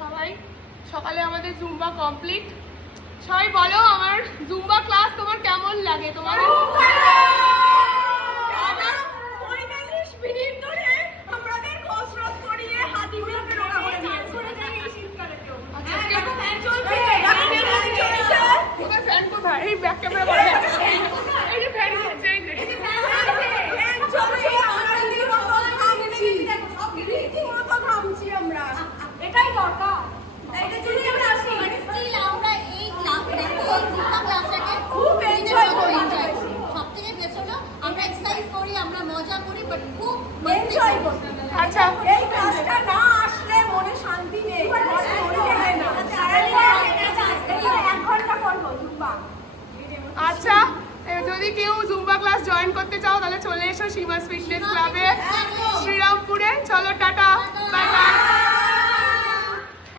সবাই। সকালে আমাদের জুম্বা কমপ্লিট। সবাই বলো আমার জুম্বা ক্লাস তোমার কেমন লাগে? তোমার ফ্যান কোথায়? এই ব্যাক ক্যামেরা বলা যাচ্ছে, এই যে ফ্যান হচ্ছে, এই যে এটাই দরকার। এটার জন্যই আমরা আসি। স্টিল আমরা এই জুম্বা ক্লাসটাকে খুব এনজয় করি। সবথেকে বেস্ট হলো আমরা এক্সারসাইজ করি, আমরা মজা করি, বাট খুব এনজয় করি। আচ্ছা এই ক্লাসটা না আসলে মনে শান্তি নেই, মনে হয় না। 1 ঘন্টা করব জুম্বা। আচ্ছা, যদি কেউ জুম্বা ক্লাস জয়েন করতে চাও তাহলে চলে এসো সীমাস ফিটনেস ক্লাবে শ্রীরামপুরে। চলো টাটা।